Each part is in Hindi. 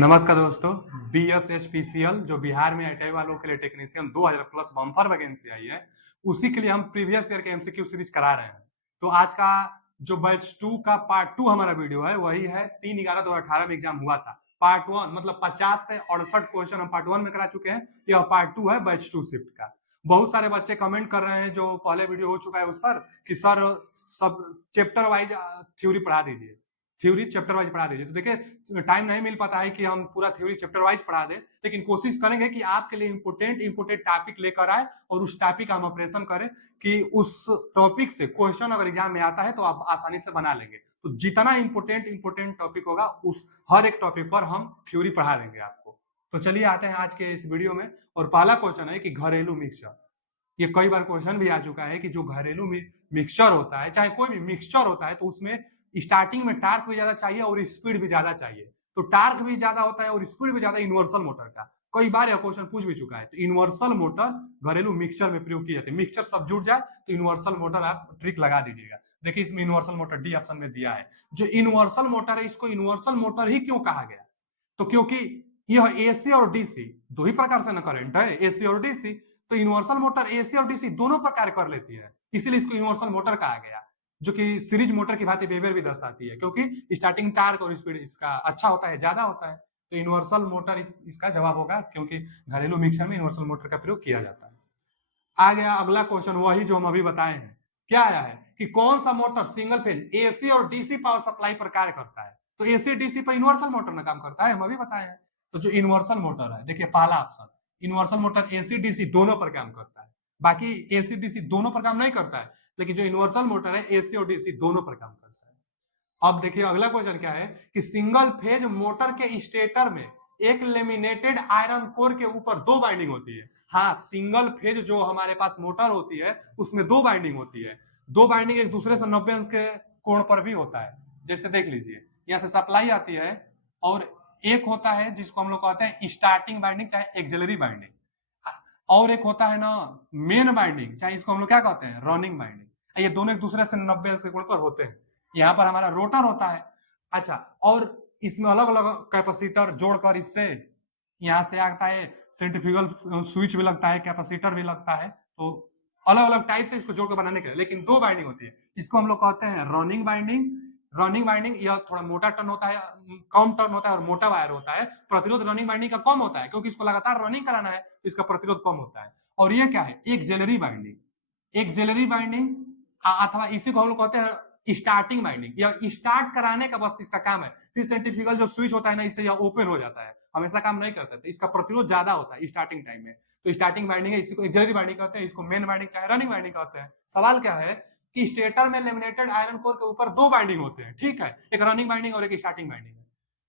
नमस्कार दोस्तों। BSHPCL जो बिहार में आईटीआई वालों के लिए टेक्नीशियन 2000 प्लस बम्पर वैकेंसी आई है, उसी के लिए हम प्रीवियस ईयर के एमसीक्यू सीरीज करा रहे हैं। तो आज का जो बैच 2 का पार्ट 2 हमारा वीडियो है वही है 3/11/2018 में एग्जाम हुआ था। पार्ट 1 मतलब 50 से 68 क्वेश्चन हम पार्ट 1 में करा चुके हैं। यह पार्ट 2 है बैच 2 शिफ्ट का। बहुत सारे बच्चे कमेंट कर रहे हैं जो पहले वीडियो हो चुका है उस पर कि सर सब चैप्टर वाइज थ्योरी पढ़ा दीजिए, थ्योरी चैप्टर वाइज पढ़ा दीजिए। तो देखिए टाइम नहीं मिल पाता है कि हम पूरा थ्योरी चैप्टर वाइज पढ़ा दें, लेकिन कोशिश करेंगे कि आपके लिए इंपोर्टेंट टॉपिक लेकर आए और उस टॉपिक का हम ऑपरेशन करें कि उस टॉपिक से क्वेश्चन अगर एग्जाम में आता है तो आप आसानी से बना लेंगे। तो जितना इंपोर्टेंट टॉपिक होगा उस हर एक टॉपिक पर हम थ्योरी पढ़ा देंगे आपको। तो चलिए आते हैं आज के इस वीडियो में। और पहला क्वेश्चन है कि घरेलू मिक्सचर। ये कई बार क्वेश्चन भी आ चुका है कि जो घरेलू मिक्सचर होता है, चाहे कोई भी मिक्सचर होता है, तो उसमें स्टार्टिंग में टार्क भी ज्यादा चाहिए और स्पीड भी ज्यादा चाहिए। तो टार्क भी ज्यादा होता है और स्पीड भी ज्यादा यूनिवर्सल मोटर का। कई बार यह क्वेश्चन पूछ भी चुका है। तो यूनिवर्सल मोटर घरेलू मिक्सचर में प्रयोग की जाती है। मिक्सचर सब जुड़ जाए तो यूनिवर्सल मोटर आप ट्रिक लगा दीजिएगा। देखिए इसमें यूनिवर्सल मोटर डी ऑप्शन में दिया है। जो यूनिवर्सल मोटर है इसको यूनिवर्सल मोटर ही क्यों कहा गया? तो क्योंकि यह एसी और डीसी दो ही प्रकार से ना करंट है, एसी और डीसी। तो यूनिवर्सल मोटर एसी और डीसी दोनों प्रकार कर लेती है, इसीलिए इसको यूनिवर्सल मोटर कहा गया। जो कि सीरीज मोटर की भांति बिहेवियर भी दर्शाती है, क्योंकि स्टार्टिंग टार्क और स्पीड इसका अच्छा होता है, ज्यादा होता है। तो यूनिवर्सल मोटर इसका जवाब होगा, क्योंकि घरेलू मिक्सर में यूनिवर्सल मोटर का प्रयोग किया जाता है। आ गया अगला क्वेश्चन, वही जो हम अभी बताए हैं। क्या आया है कि कौन सा मोटर सिंगल फेज एसी और डीसी पावर सप्लाई पर कार्य करता है? तो एसी डीसी पर यूनिवर्सल मोटर में काम करता है, हम अभी बताए हैं। तो जो यूनिवर्सल मोटर है, देखिए पहला option, universal motor AC DC दोनों पर काम करता है। बाकी एसी डीसी दोनों पर काम नहीं करता है, लेकिन जो यूनिवर्सल मोटर है एसी और डीसी दोनों पर काम करता है। अब देखिए अगला क्वेश्चन क्या है कि सिंगल फेज मोटर के स्टेटर में एक लेमिनेटेड आयरन कोर के ऊपर दो बाइंडिंग होती है। हाँ, सिंगल फेज जो हमारे पास मोटर होती है उसमें दो बाइंडिंग होती है। दो बाइंडिंग एक दूसरे से 90 अंश के कोण पर भी होता है। जैसे देख लीजिए, यहाँ से सप्लाई आती है और एक होता है जिसको हम लोग कहते हैं स्टार्टिंग बाइंडिंग, चाहे एक्सिलरी बाइंडिंग। और एक होता है ना मेन बाइंडिंग, चाहे इसको हम लोग क्या कहते हैं, रनिंग बाइंडिंग। ये दोनों एक दूसरे से 90 अंश के कोण पर होते हैं। यहाँ पर हमारा रोटर होता है। अच्छा, और इसमें अलग अलग कैपेसिटर जोड़कर इससे यहाँ से आता है सेंट्रीफ्यूगल स्विच भी लगता है, कैपेसिटर भी लगता है। तो अलग अलग टाइप से इसको जोड़कर बनाने के लिए, लेकिन दो बाइंडिंग होती है। इसको हम लोग कहते हैं रनिंग बाइंडिंग। रनिंग बाइंडिंग यह थोड़ा मोटा टर्न होता है, कम टर्न होता है और मोटा वायर होता है। प्रतिरोध रनिंग बाइंडिंग का कम होता है, क्योंकि इसको लगातार रनिंग कराना है, तो इसका प्रतिरोध कम होता है। और ये क्या है, एक जेलरी बाइंडिंग। एक जेलरी बाइंडिंग अथवा इसी को हम लोग कहते हैं स्टार्टिंग बाइंडिंग। या स्टार्ट कराने का बस इसका काम है। फिर सेंट्रीफ्यूगल जो स्विच होता है ना, इससे यह ओपन हो जाता है, हमेशा काम नहीं करता। तो इसका प्रतिरोध ज्यादा होता है स्टार्टिंग टाइम में। तो स्टार्टिंग बाइंडिंग है, इसी को एक्सिलरी बाइंडिंग कहते हैं, इसको मेन बाइंडिंग चाहे रनिंग बाइंडिंग कहते हैं। सवाल क्या है कि स्टेटर में लेमिनेटेड आयरन कोर के ऊपर दो बाइंडिंग होते हैं, ठीक है, एक रनिंग बाइंडिंग और एक स्टार्टिंग बाइंडिंग है।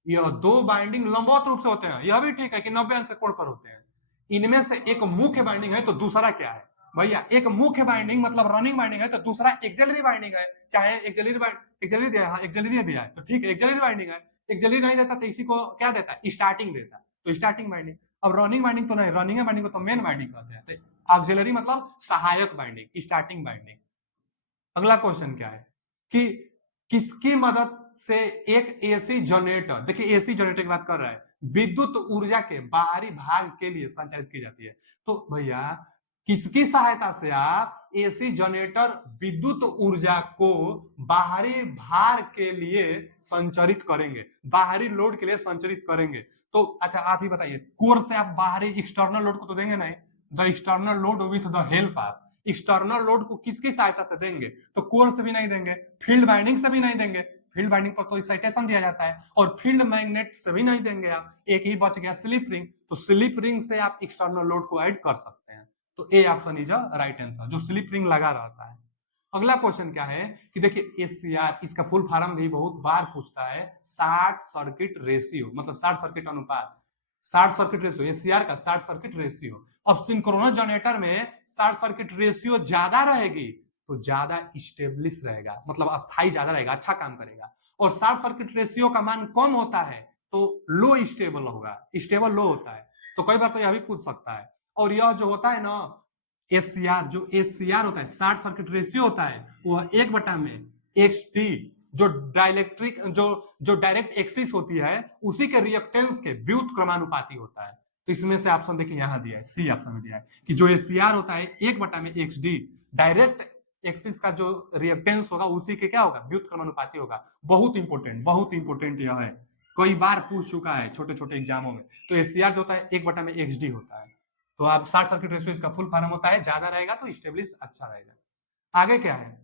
यह दो बाइंडिंग लंबवत रूप से होते हैं, यह भी ठीक है कि 90 अंश कोण पर होते हैं। इनमें से एक मुख्य बाइंडिंग है, तो दूसरा क्या है भैया? एक मुख्य बाइंडिंग मतलब रनिंग बाइंडिंग है, तो दूसरा एक्सिलरी बाइंडिंग है। चाहे एक्सिलरी दिया है, एक्सिलरी दिया है तो ठीक है, एक्सिलरी बाइंडिंग है। एक्सिलरी नहीं देता तो इसी को क्या देता है, स्टार्टिंग देता है, तो स्टार्टिंग बाइंडिंग। अब रनिंग बाइंडिंग तो नहीं, रनिंग बाइंडिंग को तो मेन बाइंडिंग कहते हैं। तो ऑक्सिलरी मतलब सहायक बाइंडिंग, स्टार्टिंग बाइंडिंग। अगला क्वेश्चन क्या है कि किसकी मदद से एक एसी जनरेटर, देखिए एसी जनरेटर की बात कर रहा है, विद्युत ऊर्जा के बाहरी भाग के लिए संचालित की जाती है। तो भैया किसकी सहायता से आप एसी जनरेटर विद्युत ऊर्जा को बाहरी भार के लिए संचरित करेंगे, बाहरी लोड के लिए संचरित करेंगे? तो अच्छा आप ही बताइए, कोर से आप बाहरी एक्सटर्नल लोड को तो देंगे नहीं, the external load with the help of. External load को किसकी सहायता से देंगे? तो कोर से भी नहीं देंगे, फील्ड बाइंडिंग से भी नहीं देंगे, फील्ड बाइंडिंग पर तो एक्साइटेशन दिया जाता है, और फील्ड मैग्नेट से भी नहीं देंगे आप। एक ही बच गया स्लिप रिंग, तो स्लिप रिंग से आप एक्सटर्नल लोड को ऐड कर सकते हैं। तो A option is a right answer, जो स्लिप रिंग लगा रहता है। अगला क्वेश्चन क्या है कि देखिए एसीआर, इसका फुल फॉर्म भी बहुत बार पूछता है, शॉर्ट सर्किट रेशियो, मतलब शॉर्ट सर्किट अनुपात। शॉर्ट सर्किट रेशियो एसीआर का शॉर्ट सर्किट रेशियो। अब सिंक्रोनस जनरेटर में शॉर्ट सर्किट रेशियो ज्यादा रहेगी तो ज्यादा स्टेब्लिश रहेगा, मतलब स्थायी ज्यादा रहेगा, अच्छा काम करेगा। और शॉर्ट सर्किट रेशियो का मान कम होता है तो लो स्टेबल होगा, स्टेबल लो होता है। तो कई बार तो यह भी पूछ सकता है। और यह जो होता है ना एसीआर, जो एसीआर होता है शॉर्ट सर्किट रेशियो होता है, वह 1/में एक्स टी जो डाइलेक्ट्रिक जो डायरेक्ट एक्सिस होती है उसी के रिएक्टेंस के व्युत्क्रमानुपाती होता है। तो इसमें से ऑप्शन देखिए यहां दिया है, सी ऑप्शन में दिया है कि जो एसीआर होता है 1/xd डायरेक्ट एक्सिस का जो रिएक्टेंस होगा उसी के क्या होगा, व्युत्क्रमानुपाती होगा। बहुत इंपोर्टेंट यह है, कई बार पूछ चुका है छोटे छोटे एग्जामों में। तो एसीआर जो होता है 1/xd होता है। तो आप शॉर्ट सर्किट रेशियो इसका फुल फॉर्म होता है, ज्यादा रहेगा तो स्टेबलिश अच्छा रहेगा। आगे क्या है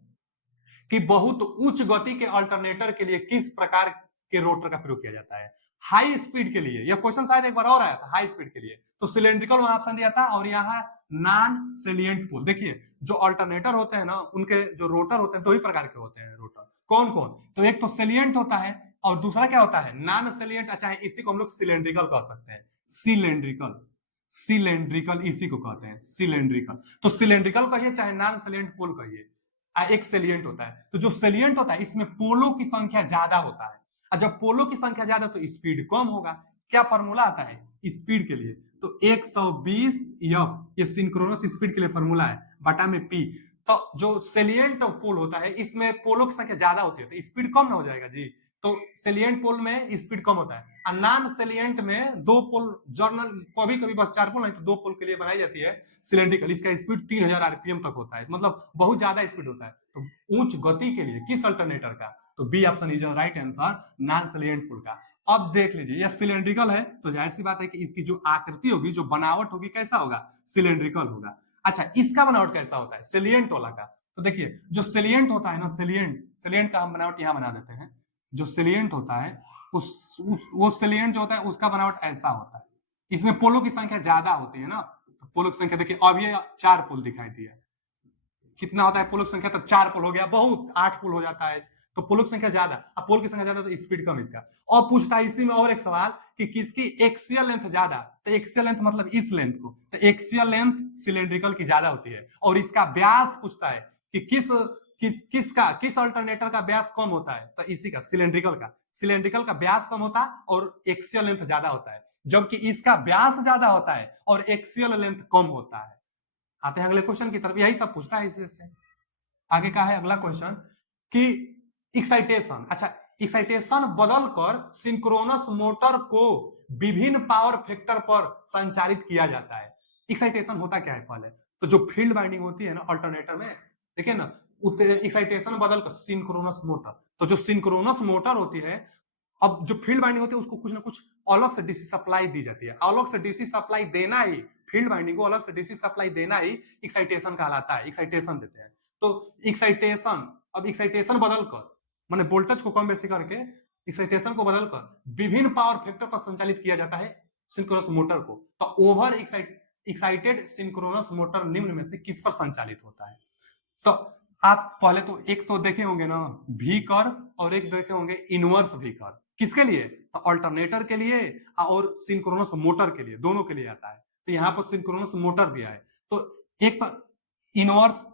कि बहुत उच्च गति के अल्टरनेटर के लिए किस प्रकार के रोटर का प्रयोग किया जाता है। हाई स्पीड के लिए, यह क्वेश्चन शायद एक बार और आया था, हाई स्पीड के लिए तो सिलेंड्रिकल ऑप्शन दिया था, और यहाँ नॉन सेलिएंट पोल। देखिए जो अल्टरनेटर होते हैं ना उनके जो रोटर होते हैं दो ही प्रकार के होते हैं रोटर। कौन कौन, तो एक तो सेलिएंट होता है और दूसरा क्या होता है, नॉन सेलिएंट। अच्छा इसी को हम लोग सिलेंड्रिकल कह सकते हैं, सिलेंड्रिकल इसी को कहते हैं सिलेंड्रिकल। तो सिलेंड्रिकल कहिए चाहे नॉन सेलिएंट पोल कहिए, एक सेलिएंट होता है। तो जो सेलिएंट होता है इसमें पोलो की संख्या ज्यादा होता है, और जब पोलो की संख्या ज्यादा तो स्पीड कम होगा। क्या फॉर्मूला आता है स्पीड के लिए, तो 120 एफ ये सिंक्रोनस स्पीड के लिए फॉर्मूला है, बटा में पी। तो जो सेलिएंट पोल होता है इसमें पोलो की संख्या ज्यादा होती है तो स्पीड कम ना हो जाएगा जी। तो सेलिएंट पोल में स्पीड कम होता है, और नॉन सेलिएंट में दो पोल, जर्नल कभी कभी बस 4 पोल नहीं तो 2 पोल के लिए बनाई जाती है सिलेंड्रिकल। इसका स्पीड 3000 आरपीएम तक होता है, मतलब बहुत ज्यादा स्पीड होता है। तो उच्च गति के लिए किस अल्टरनेटर का, तो B option is right answer, non salient pole का। अब देख लीजिए यह सिलेंड्रिकल है तो जाहिर सी बात है कि इसकी जो आकृति होगी, जो बनावट होगी, कैसा होगा, सिलेंड्रिकल होगा। अच्छा इसका बनावट कैसा होता है सेलिएंट वाला का, तो देखिए जो सेलिएंट होता है ना, सेलिएंट का हम बनावट यहां बना देते हैं। जो सेलिएंट होता है वो सेलिएंट जो होता है उसका बनावट ऐसा होता है, इसमें पोलो की संख्या ज्यादा होती है ना। तो पोलो की संख्या देखिए अब ये 4 पोल दिखाई दिया, कितना होता है पोलो की संख्या, तो 4 पोल हो गया, बहुत 8 पोल हो जाता है। तो पोलो की संख्या ज्यादा, अब पोल की संख्या ज्यादा तो स्पीड कम इसका। और पूछता है इसी में और एक सवाल कि किसकी एक्सियल लेंथ ज्यादा, तो एक्सियल लेंथ मतलब इस लेंथ को, तो एक्सियल लेंथ सिलेंड्रिकल की ज्यादा होती है। और इसका व्यास पूछता है कि किस अल्टरनेटर का व्यास कम होता है, तो इसी का सिलेंड्रिकल का व्यास कम होता है और एक्सियल लेंथ ज्यादा होता है, जबकि इसका व्यास ज्यादा होता है और एक्सियल लेंथ कम होता है। आते हैं अगले क्वेश्चन की तरफ, यही सब पूछता है इसी से। आगे का है अगला क्वेश्चन कि एक्साइटेशन। अच्छा एक्साइटेशन बदलकर सिंक्रोनस मोटर को विभिन्न पावर फैक्टर पर संचालित किया जाता है। एक्साइटेशन होता क्या है पहले, तो जो फील्ड बाइंडिंग होती है ना अल्टरनेटर में, देखिए ना, एक्साइटेशन बदलकर सिंक्रोनस मोटर, तो जो सिंक्रोनस मोटर होती है, अब जो फील्ड बाइंडिंग होती है उसको कुछ ना कुछ अलग से डीसी सप्लाई दी जाती है। अलग से डीसी सप्लाई देना ही, फील्ड बाइंडिंग को अलग से डीसी सप्लाई देना ही एक्साइटेशन कहलाता है, एक्साइटेशन देते हैं। तो एक्साइटेशन, अब एक्साइटेशन बदलकर माने वोल्टेज को कम बेसी करके एक्साइटेशन को बदलकर विभिन्न पावर फैक्टर पर संचालित किया जाता है सिंक्रोनस मोटर को। तो ओवर एक्साइटेड सिंक्रोनस मोटर निम्न में से किस पर संचालित होता है, तो आप पहले तो एक तो देखे होंगे ना वी कर्व, और एक देखे होंगे इनवर्स वी कर्व। किसके लिए, तो अल्टरनेटर के लिए और सिंक्रोनस मोटर के लिए, दोनों के लिए आता है। तो यहाँ पर सिंक्रोनस मोटर दिया है, तो एक तो इनवर्स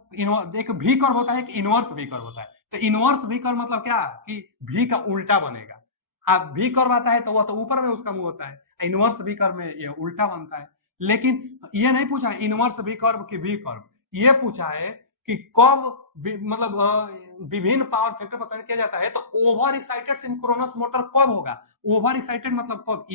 एक वी कर्व होता है, एक इनवर्स वी कर्व होता है। तो इनवर्स वी कर्व मतलब क्या कि वी का उल्टा बनेगा। आप वी कर्व आता है तो वह तो ऊपर में उसका मुंह होता है, इनवर्स वी कर्व में ये उल्टा बनता है। लेकिन ये नहीं पूछा इनवर्स वी कर्व की वी कर्व, ये पूछा है कि कब मतलब विभिन्न पावर फैक्टर पर संचालित किया जाता है। तो ओवर एक्साइटेड सिंक्रोनस मोटर कब होगा, ओवर एक्साइटेड मतलब कब,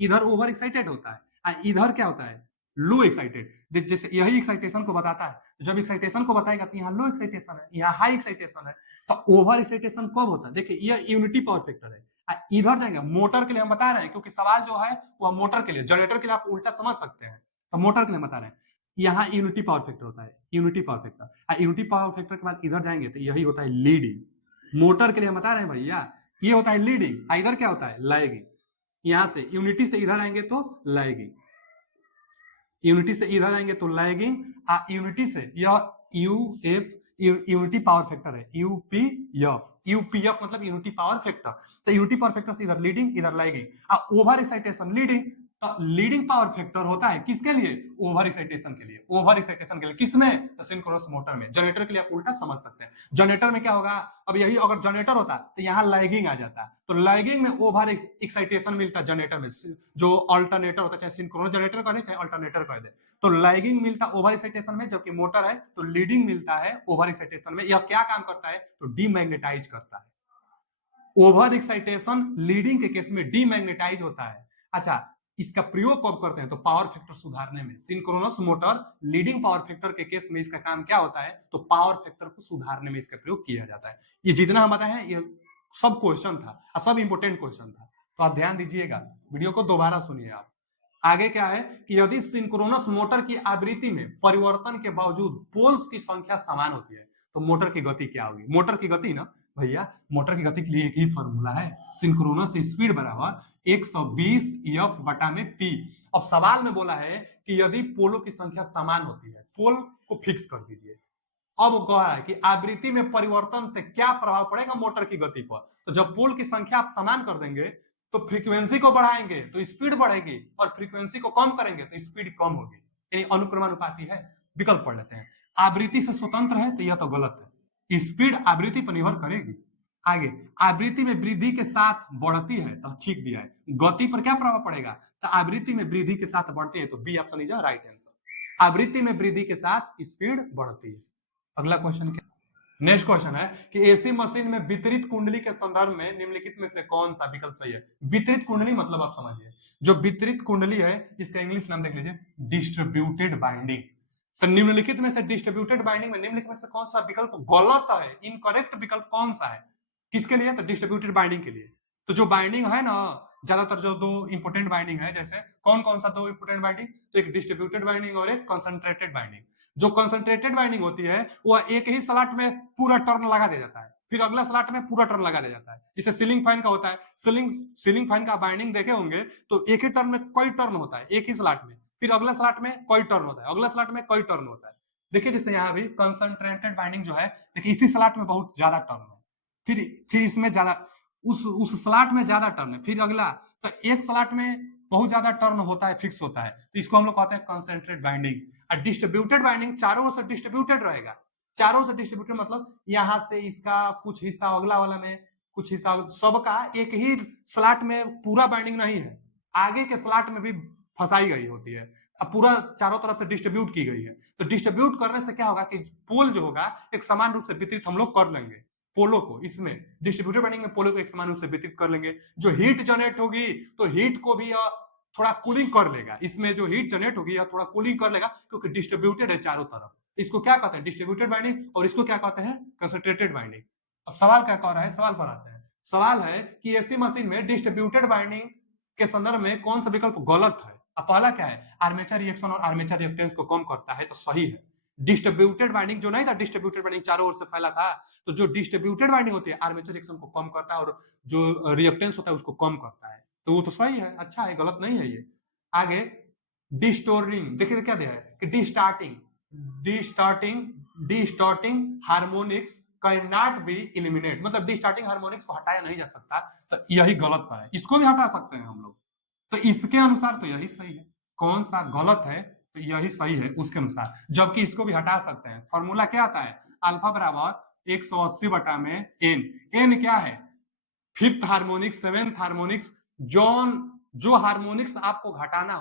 इधर ओवर एक्साइटेड होता है, इधर क्या होता है लो एक्साइटेड। जैसे यही एक्साइटेशन को बताता है, जब एक्साइटेशन को बताएगा तो यहाँ लो एक्साइटेशन है, यहाँ हाई एक्साइटेशन है। तो ओवर एक्साइटेशन कब होता है, देखिए यह यूनिटी पावर फैक्टर है। इधर जाएंगे मोटर के लिए, हम बता रहे हैं क्योंकि सवाल जो है वह मोटर के लिए, जनरेटर के लिए आप उल्टा समझ सकते हैं, तो मोटर के लिए बता रहे हैं। यहाँ यूनिटी पावर फैक्टर होता है, unity power factor. Unity power factor के बाद इधर जाएंगे तो यही होता है लीडिंग। मोटर के लिए हम बता रहे हैं भैया, ये होता है लीडिंग, इधर क्या होता है लैगिंग। यहां से यूनिटी से इधर आएंगे तो लैगिंग, यूनिटी से इधर आएंगे तो लैगिंग, यूनिटी से यह यूएफ यूनिटी पावर फैक्टर है, यूपीएफ मतलब यूनिटी पावर फैक्टर। तो यूनिटी पावर फैक्टर से इधर लीडिंग इधर लैगिंग। ओवर एक्साइटेशन लीडिंग, तो लीडिंग पावर फैक्टर होता है किसके लिए, ओवर एक्साइटेशन के लिए, ओवर एक्साइटेशन के लिए किसमें, तो सिंक्रोनस मोटर में। जनरेटर के लिए आप उल्टा समझ सकते हैं, जनरेटर में क्या होगा, अब यही अगर जनरेटर होता तो यहाँ लैगिंग आ जाता, तो लैगिंग में ओवर एक्साइटेशन मिलता जनरेटर में, जो अल्टरनेटर होता है, चाहे सिंक्रोनस जनरेटर कर दे चाहे अल्टरनेटर कर दे, तो लैगिंग मिलता ओवर एक्साइटेशन में, जबकि मोटर है तो लीडिंग मिलता है ओवर एक्साइटेशन में। यह क्या काम करता है, तो डीमैग्नेटाइज करता है। ओवर एक्साइटेशन लीडिंग के केस में डीमैग्नेटाइज होता है। अच्छा, इसका प्रयोग कब करते हैं? तो पावर फैक्टर सुधारने में। Synchronous motor leading power factor के केस में इसका काम क्या होता है? तो पावर फैक्टर को सुधारने में इसका प्रयोग किया जाता है। ये जितना हम बताए हैं ये सब क्वेश्चन था और सब इंपोर्टेंट क्वेश्चन था, तो आप ध्यान दीजिएगा, वीडियो को दोबारा सुनिए आप। आगे क्या है कि यदि सिंक्रोनस मोटर की आवृत्ति में परिवर्तन के बावजूद पोल्स की संख्या समान होती है तो मोटर की गति क्या होगी? मोटर की गति ना भैया, मोटर की गति के लिए एक ही फॉर्मूला है, सिंक्रोनस स्पीड बराबर 120 एफ बटा में पी। अब सवाल में बोला है कि यदि पोलों की संख्या समान होती है, पोल को फिक्स कर दीजिए। अब कह रहा है कि आवृत्ति में परिवर्तन से क्या प्रभाव पड़ेगा मोटर की गति पर? तो जब पोल की संख्या आप समान कर देंगे तो फ्रीक्वेंसी को बढ़ाएंगे तो स्पीड बढ़ेगी, और फ्रीक्वेंसी को कम करेंगे तो स्पीड कम होगी, यानी अनुक्रमानुपाती है। विकल्प पढ़ लेते हैं। आवृत्ति से स्वतंत्र है तो यह तो गलत है, स्पीड आवृत्ति पर निर्भर करेगी। आगे, आवृत्ति में वृद्धि के साथ बढ़ती है तो ठीक दिया है। गति पर क्या प्रभाव पड़ेगा? तो आवृत्ति में वृद्धि के साथ बढ़ती है, तो B option is right answer. आवृत्ति में वृद्धि के साथ स्पीड बढ़ती है। अगला क्वेश्चन क्या? नेक्स्ट क्वेश्चन है कि एसी मशीन में वितरित कुंडली के संदर्भ में निम्नलिखित में से कौन सा विकल्प सही है? वितरित कुंडली मतलब आप समझिए, जो वितरित कुंडली है इसका इंग्लिश नाम देख लीजिए, डिस्ट्रीब्यूटेड बाइंडिंग। तो निम्नलिखित में से डिस्ट्रीब्यूटेड बाइंडिंग में निम्नलिखित में से कौन सा विकल्प गलत है? इनकरेक्ट विकल्प कौन सा है? किसके लिए? तो डिस्ट्रीब्यूटेड बाइंडिंग के लिए। तो जो बाइंडिंग है ना, ज्यादातर जो दो इंपोर्टेंट बाइंडिंग है, जैसे कौन कौन सा दो इंपोर्टेंट बाइंडिंग? तो एक डिस्ट्रीब्यूटेड बाइंडिंग और एक कंसंट्रेटेड बाइंडिंग। जो कंसंट्रेटेड बाइंडिंग होती है वह एक ही स्लॉट में पूरा टर्न लगा दिया जाता है, फिर अगला स्लॉट में पूरा टर्न लगा दिया जाता है, जिसे सीलिंग फैन का होता है। सीलिंग फैन का बाइंडिंग देखे होंगे तो एक ही टर्न में कई टर्न होता है, एक ही स्लॉट में, फिर अगला स्लॉट में कई टर्न होता है, अगला स्लॉट में कई टर्न होता है। देखिए जैसे यहाँ भी कंसंट्रेटेड बाइंडिंग जो है, देखिए इसी स्लॉट में बहुत ज्यादा टर्न है, फिर इसमें ज्यादा, उस स्लॉट में ज्यादा टर्न है, फिर अगला, तो एक स्लॉट में बहुत ज्यादा टर्न होता है, फिक्स होता है, तो इसको हम लोग कहते हैं कंसंट्रेटेड बाइंडिंग। और डिस्ट्रीब्यूटेड बाइंडिंग चारों ओर से डिस्ट्रीब्यूटेड रहेगा। चारों से डिस्ट्रीब्यूटेड मतलब यहां से इसका कुछ हिस्सा अगला वाला में, कुछ हिस्सा सबका, एक ही स्लॉट में पूरा बाइंडिंग नहीं है, आगे के स्लॉट में भी फंसाई गई होती है, अब पूरा चारों तरफ से डिस्ट्रीब्यूट की गई है। तो डिस्ट्रीब्यूट करने से क्या होगा कि पोल जो होगा एक समान रूप से वितरित हम लोग कर लेंगे पोलो को। इसमें डिस्ट्रीब्यूटेड बाइंडिंग में पोलो को एक समान रूप से वितरित कर लेंगे। जो हीट जनरेट होगी तो हीट को भी थोड़ा कूलिंग कर लेगा, इसमें जो हीट जनरेट होगी या थोड़ा कूलिंग कर लेगा, क्योंकि डिस्ट्रीब्यूटेड है चारों तरफ। इसको क्या कहते हैं? Distributed binding. और इसको क्या कहते हैं? Concentrated binding. अब सवाल क्या कह रहा है? सवाल पर आते हैं। सवाल है कि एसी मशीन में डिस्ट्रीब्यूटेड बाइंडिंग के संदर्भ में कौन सा विकल्प गलत है? अब पहला क्या है? आर्मेचर रिएक्शन और आर्मेचर रिएक्टेंस को कम करता है, तो सही है। डिस्ट्रीब्यूटेड बाइंडिंग जो नहीं था, डिस्ट्रीब्यूटेड बाइंडिंग चारों ओर से फैला था, तो जो डिस्ट्रीब्यूटेड बाइंडिंग होती है आर्मेचर रिएक्शन को कम करता है और जो रिएक्टेंस होता है उसको कम करता है, तो वो तो सही है, अच्छा है, गलत नहीं है ये। आगे, डिस्टोरिंग, देखिए क्या दिया है कि distorting harmonics can not be eliminate, मतलब डिस्टार्टिंग हार्मोनिक्स को हटाया नहीं जा सकता, तो यही गलत है। इसको भी हटा सकते हैं हम लोग, तो इसके अनुसार तो यही सही है। कौन सा गलत है? तो यही सही है उसके अनुसार, जबकि इसको भी हटा सकते हैं। फॉर्मूला क्या आता है? अल्फा बराबर 180 बटा में एन। एन क्या है? फिफ्थ हार्मोनिक्स, सेवेंथ हार्मोनिक्स, जो हार्मोनिक्स आपको हटाना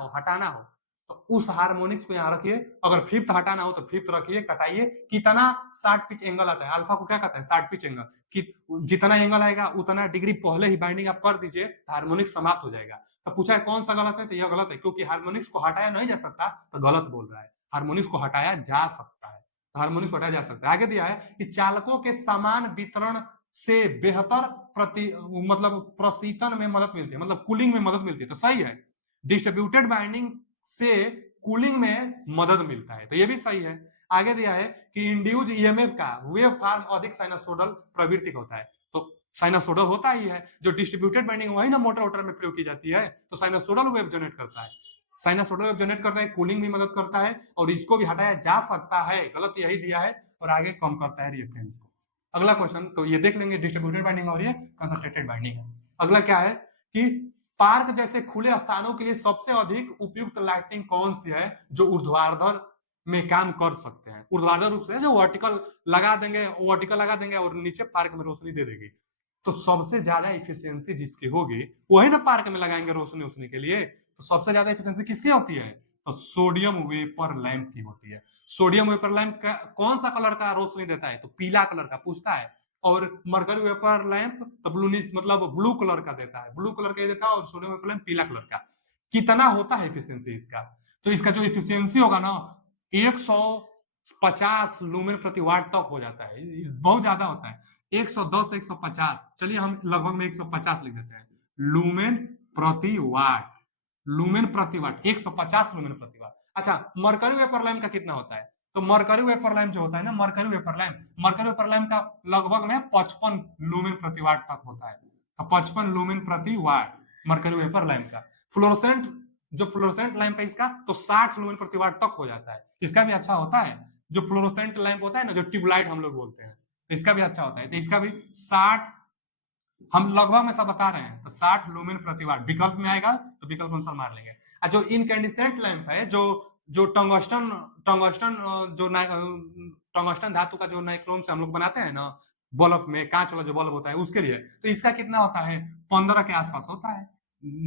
हो तो उस हार्मोनिक्स को यहाँ रखिए। अगर फिफ्थ हटाना हो तो फिफ्थ रखिए, कटाइए। कितना 60 पिच एंगल आता है? अल्फा को क्या कहते हैं? 60 पिच एंगल। कि जितना एंगल आएगा उतना डिग्री पहले ही बाइंडिंग आप कर दीजिए, हार्मोनिक्स समाप्त हो जाएगा। तो पूछा है कौन सा गलत है, तो यह गलत है, क्योंकि हार्मोनिक्स को हटाया नहीं जा सकता, तो गलत बोल रहा है। हार्मोनिक्स को हटाया जा सकता है, हार्मोनिक्स को हटाया जा सकता है। आगे दिया है कि चालकों के समान वितरण से बेहतर मतलब प्रशीतन में मदद मिलती है, मतलब कूलिंग में मदद मिलती है, तो सही है। डिस्ट्रीब्यूटेड बाइंडिंग से कूलिंग में मदद मिलता है, तो ये भी सही है। आगे दिया है कि इंड्यूज ईएमएफ का वेव फॉर्म अधिक साइनसोइडल प्रवृत्ति होता है, तो साइनसोइडल होता ही है। जो डिस्ट्रीब्यूटेड बाइंडिंग वही ना मोटर वोटर में प्रयोग की जाती है, तो साइनसोइडल वेव जनरेट करता है, साइनसोइडल वेव जनरेट करता है, कूलिंग भी मदद करता है, और इसको भी हटाया जा सकता है, गलत यही दिया है। और आगे कम करता है रिएक्टेंस को। अगला क्वेश्चन तो ये देख लेंगे, डिस्ट्रीब्यूटेड बाइंडिंग और ये कंसंट्रेटेड बाइंडिंग है। अगला क्या है कि पार्क जैसे खुले स्थानों के लिए सबसे अधिक उपयुक्त लाइटिंग कौन सी है जो ऊर्ध्वाधर में काम कर सकते हैं? ऊर्ध्वाधर रूप से जो वर्टिकल लगा देंगे और नीचे पार्क में रोशनी दे देगी, तो सबसे ज्यादा इफिशियंसी जिसकी होगी वही ना पार्क में लगाएंगे रोशनी के लिए। तो सबसे ज्यादा इफिशियंसी किसकी होती है? तो सोडियम वेपर लैंप की होती है। सोडियम वेपर लैंप कौन सा कलर का रोशनी देता है? तो पीला कलर का। पूछता है और मरकरी वेपर लैंप तो ब्लूनिश मतलब ब्लू कलर का देता है, ब्लू कलर का देता है, और सोडियम वेपर लैंप पीला कलर का। कितना होता है इफिशियंसी इसका? तो इसका जो इफिशियंसी होगा ना 150 लूमेन प्रति वाट तक हो जाता है, बहुत ज्यादा होता है। 110 150, चलिए हम लगभग में 150 लिख देते हैं लूमेन प्रति वाट। लूमेन प्रति वाट 150 लूमेन प्रति वाट। अच्छा, मरकरी वेपर लैंप का कितना होता है? तो मरकरी वेपर लैंप जो होता है ना, मरकरी वेपर लैंप का लगभग में 55 लूमेन प्रति वाट तक होता है। तो 55 लूमेन प्रति वाट मरकरी वेपर लैंप का। फ्लोरोसेंट जो फ्लोरोसेंट लैंप है इसका तो 60 लूमेन प्रति वाट तक हो जाता है। इसका भी अच्छा होता है। जो फ्लोरोसेंट लैंप होता है ना, जो ट्यूबलाइट हम लोग बोलते हैं, तो इसका भी अच्छा होता है। तो इसका भी 60, हम लगभग में सब बता रहे हैं, तो 60 लूमेन प्रति वाट। विकल्प में आएगा तो विकल्प अनुसार मार लेंगे। जो इनकैंडिसेंट लैंप है, जो टंगस्टन टंगस्टन धातु का जो नाइक्रोम से हम लोग बनाते हैं ना बल्ब में, कांच वाला जो बल्ब होता है उसके लिए, तो इसका कितना होता है? 15 के आसपास होता है,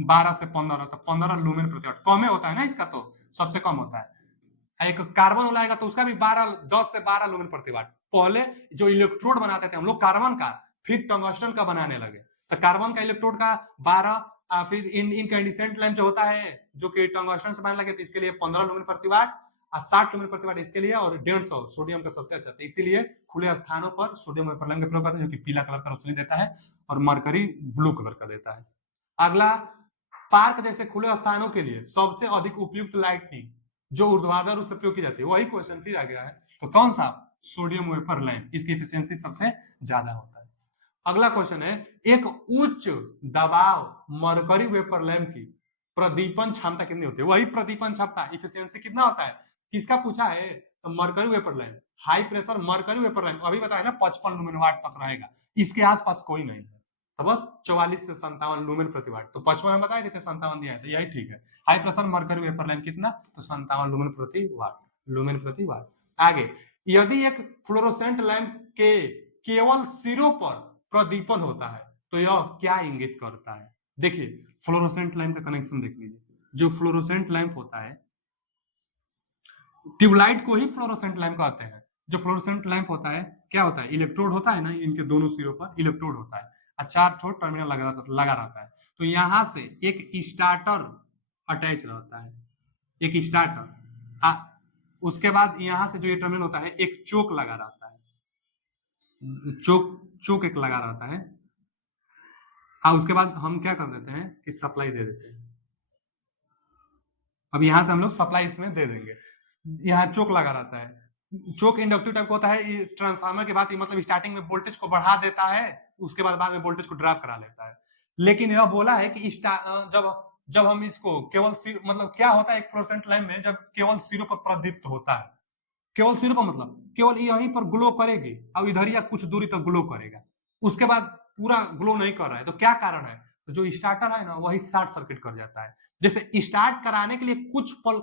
12 से 15, तो 15 लूमेन प्रति वाट। कम होता है ना इसका, तो सबसे कम होता है। एक कार्बन वाला आएगा तो उसका भी 10 से 12 लूमेन प्रति वाट। पहले जो इलेक्ट्रोड बनाते थे हम लोग कार्बन का, फिर टंगस्टन का बनाने लगे, तो कार्बन का इलेक्ट्रोड का 12, फिर इनकैंडिसेंट लैंप जो होता है जो कि टंगस्टन से बनाने लगे, तो इसके लिए 15 लूमेन प्रति वाट और 60 लूमेन प्रति वाट इसके लिए, और 150 सोडियम का सबसे अच्छा था। इसीलिए खुले स्थानों पर सोडियम वेपर लैंप का प्रयोग करते हैं, जो कि पीला कलर का रोशनी देता है, और मरकरी ब्लू कलर का देता है। अगला, पार्क जैसे खुले स्थानों के लिए सबसे अधिक उपयुक्त लाइटनिंग जो ऊर्ध्वाधर रूप से प्रयोग की जाती है, वही क्वेश्चन फिर आ गया है। तो कौन सा? सोडियम वेपर लैंप, इसकी एफिशिएंसी सबसे ज्यादा होता है। अगला क्वेश्चन है, एक उच्च दबाव मरकरी वेपर लैंप की प्रदीपन क्षमता कितनी होती है? वही प्रदीपन क्षमता, एफिशिएंसी कितना होता है? किसका पूछा है? तो mercury vapour lamp, high pressure mercury vapour lamp, अभी बताया ना 55 लूमेन वाट तक रहेगा, इसके आसपास कोई नहीं है, तो बस 44 से 57 लूमेन प्रति वाट। तो 55 में बताया थे, 57 दिया है, तो यही ठीक है। High pressure mercury vapour lamp कितना? तो 57 लूमेन प्रति वाट, लूमेन प्रति वाट। आगे, यदि एक फ्लोरोसेंट लैंप के केवल सिरों पर प्रदीपन होता है तो यह क्या इंगित करता है? देखिए, फ्लोरोसेंट लैंप का कनेक्शन देख लीजिए। जो फ्लोरोसेंट लैंप होता है, ट्यूबलाइट को ही फ्लोरोसेंट लैंप कहते हैं। जो फ्लोरोसेंट लैंप होता है, क्या होता है? इलेक्ट्रोड होता है ना, इनके दोनों सिरों पर इलेक्ट्रोड होता है, 4 छोट टर्मिनल लगा रहता है। तो यहां से एक स्टार्टर अटैच रहता है, एक स्टार्टर। उसके बाद यहां से जो ये टर्मिनल होता है, एक चोक लगा रहता है, चोक एक लगा रहता है। उसके बाद हम क्या कर देते हैं कि सप्लाई दे देते हैं। अब यहां से हम लोग सप्लाई इसमें दे देंगे। यहाँ चोक लगा रहता है। चोक इंडक्टिव टाइप का होता है। ट्रांसफार्मर के बाद मतलब स्टार्टिंग में वोल्टेज को बढ़ा देता है, उसके बाद में वोल्टेज को ड्रॉप करा लेता है। लेकिन यह बोला है कि जब हम इसको केवल मतलब क्या होता है एक फ्लोरोसेंट लैंप में, जब केवल सिरों पर प्रदीप्त होता है, केवल सिरों पर मतलब केवल यहीं पर ग्लो करेगी और इधर या कुछ दूरी तक ग्लो करेगा, उसके बाद पूरा ग्लो नहीं कर रहा है। तो क्या कारण है? तो जो स्टार्टर है ना, वही शॉर्ट सर्किट कर जाता है। जैसे स्टार्ट कराने के लिए कुछ पल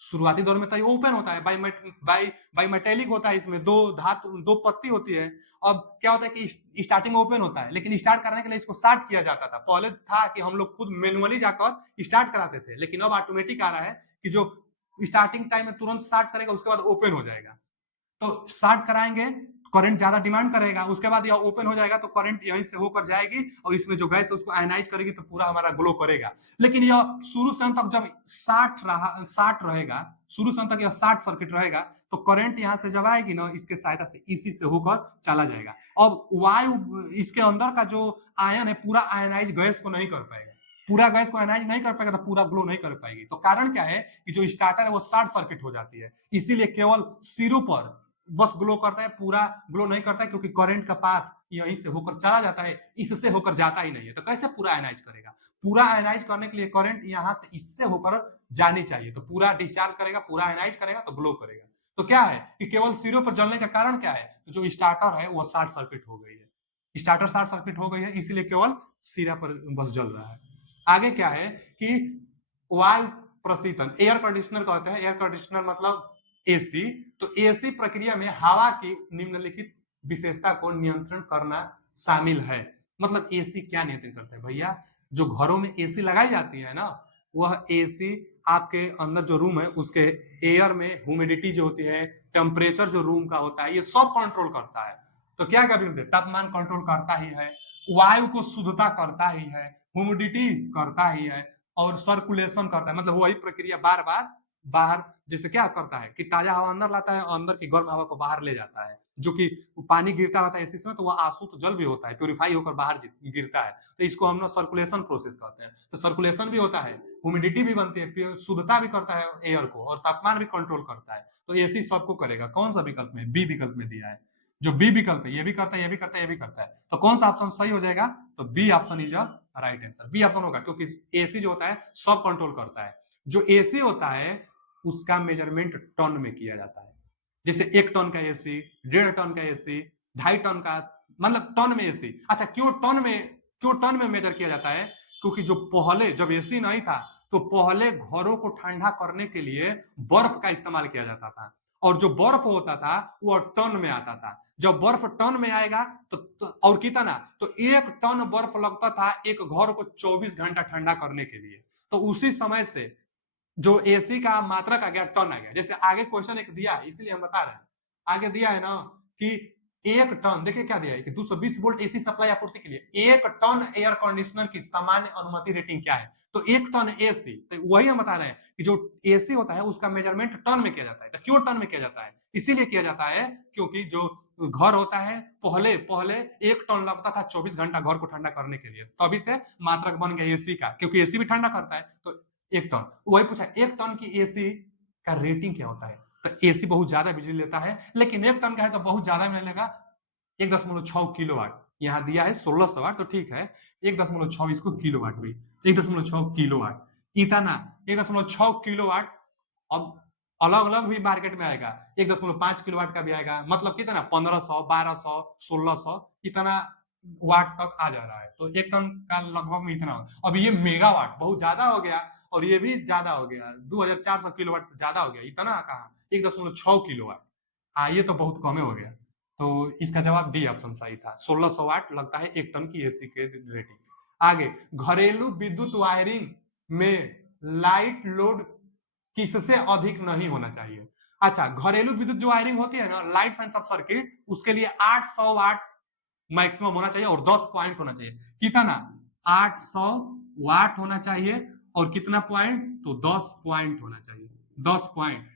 शुरुआती दौर में तो ओपन होता है, बाई मेटेलिक होता है, इसमें दो पत्ती होती है। अब क्या होता है कि स्टार्टिंग ओपन होता है, लेकिन स्टार्ट करने के लिए इसको शॉर्ट किया जाता था। पहले था कि हम लोग खुद मैनुअली जाकर स्टार्ट कराते थे, लेकिन अब ऑटोमेटिक आ रहा है कि जो स्टार्टिंग टाइम में तुरंत स्टार्ट करेगा, उसके बाद ओपन हो जाएगा। तो स्टार्ट कराएंगे, करंट ज्यादा डिमांड करेगा, उसके बाद यह ओपन हो जाएगा, तो करंट यहीं से होकर जाएगी और इसमें जो गैस है उसको आयनाइज करेगी, तो पूरा हमारा ग्लो करेगा। लेकिन यह शुरू से अंत तक जब 60 रहेगा, शुरू से अंत तक यह 60 सर्किट रहेगा, तो करंट यहां से जब आएगी ना, इसके सहायता से इसी से होकर चला जाएगा। अब वायु इसके अंदर का जो आयन है पूरा आयनाइज गैस को नहीं कर पाएगा, पूरा गैस को आयनाइज नहीं कर पाएगा, तो पूरा ग्लो नहीं कर पाएगी। तो कारण क्या है कि जो स्टार्टर है वो शॉर्ट सर्किट हो जाती है, इसीलिए केवल सिरों पर बस ग्लो करता है, पूरा ग्लो नहीं करता है, क्योंकि करंट का पाथ यहीं से होकर चला जाता है, इससे होकर जाता ही नहीं है। तो कैसे पूरा आयनाइज करेगा? पूरा आयनाइज करने के लिए करंट यहां से इससे होकर जानी चाहिए, तो पूरा डिस्चार्ज करेगा, पूरा आयनाइज करेगा, तो ग्लो करेगा। तो क्या है कि केवल सिरों पर जलने का कारण क्या है? तो जो स्टार्टर है वो शॉर्ट सर्किट हो गई है, स्टार्टर शॉर्ट सर्किट हो गई है, इसलिए केवल सिरा पर बस जल रहा है। आगे क्या है कि वायु प्रशीतन, एयर कंडीशनर कहते हैं। एयर कंडीशनर मतलब एसी। तो एसी प्रक्रिया में हवा की निम्नलिखित विशेषता को नियंत्रण करना शामिल है। मतलब एसी क्या नियंत्रण करता है भैया? जो घरों में एसी लगाई जाती है ना, वह एसी आपके अंदर जो रूम है उसके एयर में ह्यूमिडिटी जो होती है, टेम्परेचर जो रूम का होता है, ये सब कंट्रोल करता है। तो क्या क्या बिंदु, तापमान कंट्रोल करता ही है, वायु को शुद्धता करता ही है, ह्यूमिडिटी करता ही है, और सर्कुलेशन करता है, मतलब वही प्रक्रिया बार बार बाहर, जैसे क्या करता है कि ताजा हवा अंदर लाता है, अंदर की गर्म हवा को बाहर ले जाता है, जो कि पानी गिरता रहता है एसी में, तो वह आशुद्ध जल भी होता है, प्यूरिफाई होकर बाहर गिरता है, तो इसको हम लोग सर्कुलेशन प्रोसेस कहते हैं। तो सर्कुलेशन भी होता है, ह्यूमिडिटी भी बनती है, शुद्धता भी करता है एयर को, और तापमान भी कंट्रोल करता है। तो एसी सबको करेगा। कौन सा विकल्प में, बी विकल्प में दिया है। जो बी विकल्प है, ये भी करता है, ये भी करता है, ये भी करता है, तो कौन सा ऑप्शन सही हो जाएगा, तो B option is a right answer, B option होगा, क्योंकि एसी जो होता है सब कंट्रोल करता है। जो एसी होता है उसका मेजरमेंट टन में किया जाता है, जैसे 1 टन का एसी, 1.5 टन का एसी, 2.5 टन का, मतलब टन में एसी। अच्छा, क्यों टन में मेजर किया जाता है, क्योंकि जो पहले जब एसी नहीं था तो पहले घरों को ठंडा करने के लिए बर्फ का इस्तेमाल किया जाता था, और जो बर्फ होता था वो टन में आता था। जब बर्फ टन में आएगा तो और कितना, तो 1 टन बर्फ लगता था एक घर को 24 घंटा ठंडा करने के लिए। तो उसी समय से जो एसी का मात्रक आ गया, टन आ गया। जैसे आगे क्वेश्चन एक दिया है, इसलिए हम बता रहे हैं, आगे दिया है ना कि 1 टन, देखिए क्या दिया है कि 220 वोल्ट एसी सप्लाई आपूर्ति के लिए 1 टन एयर कंडीशनर की सामान्य अनुमति रेटिंग क्या है, तो 1 टन एसी। तो वही हम बता रहे हैं कि जो एसी होता है उसका मेजरमेंट टन में किया जाता है। तो क्यों टन में किया जाता है, इसीलिए किया जाता है क्योंकि जो घर होता है पहले पहले 1 टन लगता था 24 घंटा घर को ठंडा करने के लिए, तभी से मात्रक बन गया एसी का, क्योंकि एसी भी ठंडा करता है। तो 1 टन, वही पूछा 1 टन की एसी का रेटिंग क्या होता है, तो एसी बहुत ज्यादा बिजली लेता है, लेकिन 1 टन का है तो बहुत ज्यादा मिलेगा, 1.6 किलोवाट। यहाँ दिया है 1600 वाट, तो ठीक है 1.6 इसको किलोवाट भी, 1.6 किलोवाट, इतना 1.6 किलोवाट। अब अलग अलग भी मार्केट में आएगा, 1.5 किलोवाट का भी आएगा, मतलब कितना 1500, 1200, 1600, इतना वाट तक आ जा रहा है। तो 1 टन का लगभग में इतना। अब ये मेगावाट बहुत ज्यादा हो गया, और ये भी ज्यादा हो गया, 2400 किलोवाट ज्यादा हो गया, इतना कहा 1.6 किलोवाट। हाँ, ये तो बहुत कम हो गया। तो इसका जवाब डी ऑप्शन सही था, 1600 वाट लगता है 1 टन की एसी के रेटिंग। आगे, घरेलू विद्युत वायरिंग में लाइट लोड किससे अधिक नहीं होना चाहिए। अच्छा, घरेलू विद्युत जो वायरिंग होती है ना, लाइट फैन सब सर्किट, उसके लिए 800 वाट मैक्सिमम होना चाहिए, और 10 पॉइंट होना चाहिए। कितना, 800 वाट होना चाहिए, और कितना पॉइंट, तो 10 पॉइंट होना चाहिए, 10 पॉइंट।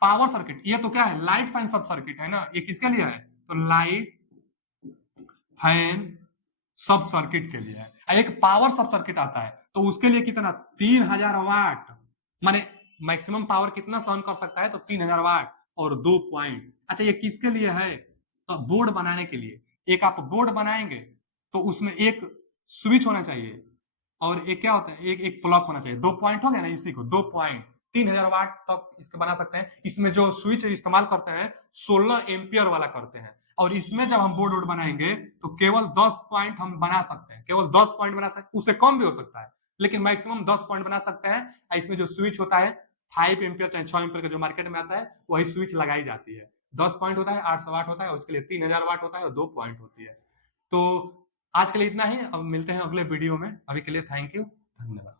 पावर सर्किट, ये तो क्या है, लाइट फैन सब सर्किट है ना, ये किसके लिए है, तो लाइट फैन सब सर्किट के लिए है। एक पावर सब सर्किट आता है तो उसके लिए कितना, 3000 वाट, माने मैक्सिमम पावर कितना सहन कर सकता है, तो 3000 वाट और 2 पॉइंट। अच्छा, ये किसके लिए है, तो बोर्ड बनाने के लिए। एक आप बोर्ड बनाएंगे तो उसमें एक स्विच होना चाहिए, और एक क्या होता है, एक प्लग होना चाहिए, 2 पॉइंट हो गया ना, इसी को 2 पॉइंट, 3000 वाट तक इसके बना सकते हैं। इसमें जो स्विच इस्तेमाल करते हैं 16 एम्पियर वाला करते हैं, और इसमें जब हम बोर्ड बनाएंगे तो केवल 10 पॉइंट हम बना सकते हैं, केवल 10 पॉइंट बना सकते हैं, उससे कम भी हो सकता है, लेकिन मैक्सिमम 10 पॉइंट बना सकते हैं। इसमें जो स्विच होता है 5 एम्पियर चाहे 6 एम्पियर का जो मार्केट में आता है, वही स्विच लगाई जाती है। 10 पॉइंट होता है, 800 वाट होता है, उसके लिए 3000 वाट होता है, और 2 पॉइंट होती है। तो आज के लिए इतना ही, अब मिलते हैं अगले वीडियो में। अभी के लिए थैंक यू, धन्यवाद।